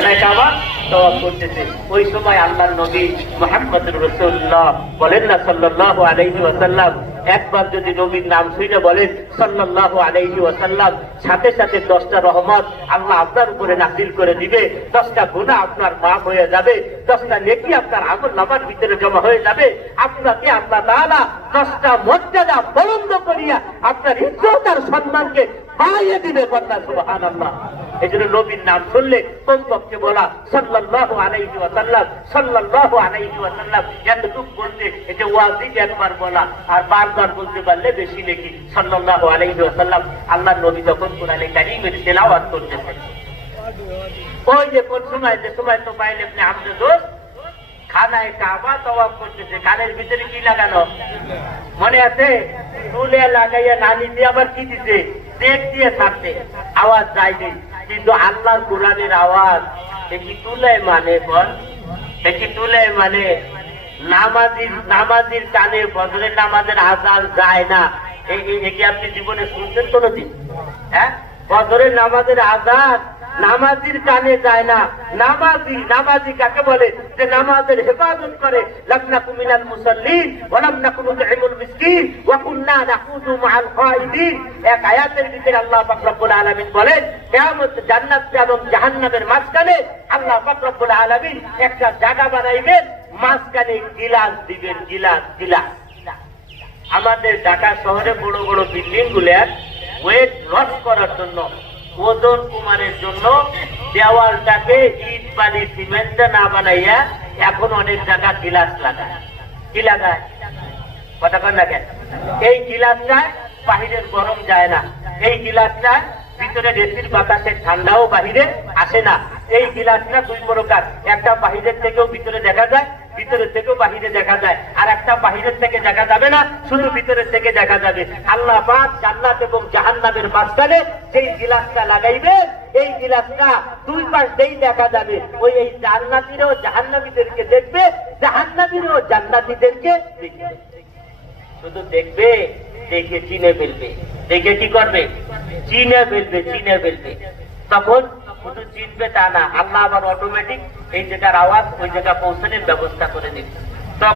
খানায় কাবা তওয়াফ করতেছে। ওই সময় আল্লাহর নবী মুহাম্মদুর রাসূলুল্লাহ বলেন না সাল্লাল্লাহু আলাইহি ওয়াসাল্লাম, একবার যদি নবীর নাম শুনে বলেন সাল্লাল্লাহু আলাইহি ওয়াসাল্লাম, সাথে সাথে 10টা রহমত আল্লাহ আপনার উপরে নাযিল করে দিবে, 10টা গুনাহ আপনার মাফ হয়ে যাবে, 10টা নেকি আপনার আমলনামার ভিতরে জমা হয়ে যাবে। আপনাকে আল্লাহ তাআলা 10টা মর্যাদা বুলন্দ করিয়া আপনার ইজ্জত আর সম্মানকে বাড়িয়ে দিবে। বলনা সুবহানাল্লাহ। এজন্য নবীর নাম শুনলে কমপক্ষে বলা সাল্লাল্লাহু আলাইহি ওয়াসাল্লাম, সাল্লাল্লাহু আলাইহি ওয়াসাল্লাম এতটুকু বলতে, এটা ওয়াজিব একবার বলা, আর বারবার বলতে পারলে বেশি নেকি। সাল্লাল্লাহু আলাইহি ওয়াসাল্লাম আল্লাহর নবী যখন কোরআনে কারীমের তেলাওয়াত করতেছেন, ওই যে কোন সময়, যে সময় তো পাইলে আপনি আমাদের দোস্ত খানায় কাবা তওয়াফ করতেছে, কানের ভিতরে কি লাগানো মনে আছে? চুলে লাগাইয়া নানি দিয়ে আবার কি দিতে, চেক দিয়ে ছাড়তে, আওয়াজ যায়নি। কিন্তু আল্লাহর কোরআনের আওয়াজ কি তুলে মানে বল, কি তুলে মানে নামাজির কানে ফজরের নামাজের আযান যায় না। কি আপনি জীবনে শুনছেন কোনদিন? হ্যাঁ, ফজরের নামাজের আযান নামাজির কানে যায় না। নামাজি কাকে বলে? যে নামাজের হেফাজত করে। লাম নাকু মিনাল মুসাল্লিন ওয়া লাম নাকু নুতঈমুল মিসকিন ওয়া কুননা নাখুযু মাআল খায়িদিন। এক আয়াতের ভিতরে আল্লাহ পাক রব্বুল আলামিন বলেন, কিয়ামত জান্নাত এবং জাহান্নামের মাঝখানে আল্লাহ পাক রব্বুল আলামিন একটা জায়গা বানাইবেন, মাঝখানে গিলাস দিবেন, গিলাস। আমাদের ঢাকা শহরে বড় বড় বিল্ডিং গুলোর ওয়েট লস করার জন্য, ওজন কমানোর জন্য দেওয়ালটাকে ইট বালি সিমেন্ট না বানাইয়া এখন অনেক জায়গা গিলাস লাগায়। কি লাগায়? কথা বল না কেন? এই গিলাসটা বাহিরের গরম যায় না, এই গিলাসটা ভিতরে এসির বাতাসের ঠান্ডাও বাহিরে আসে না। এই গিলাসটা দুই প্রকার, একটা বাহিরের থেকেও ভিতরে দেখা যায়, ভিতরের থেকেও বাহিরে দেখা যায়, আর একটা বাহিরের থেকে দেখা যাবে না, শুধু ভিতরের থেকে দেখা যাবে। আল্লাহ পাক জান্নাত এবং জাহান্নামের মাঝখানে যেই গিলাসটা লাগাইবেন, এই গিলাসটা দুই পাশ দিয়েই দেখা যাবে। ওই এই জান্নাতীরাও জাহান্নামীদেরকে দেখবে, জাহান্নামীরাও জান্নাতীদেরকে দেখবে। শুধু দেখবে, দেখে চিনে ফেলবে। দেখে কি করবে? চিনে ফেলবে। তখন শুধু চিনবে তা না, আল্লাহ আবার অটোমেটিক এই জায়গার আওয়াজ ওই জায়গা পৌঁছানোর ব্যবস্থা করে দিচ্ছে।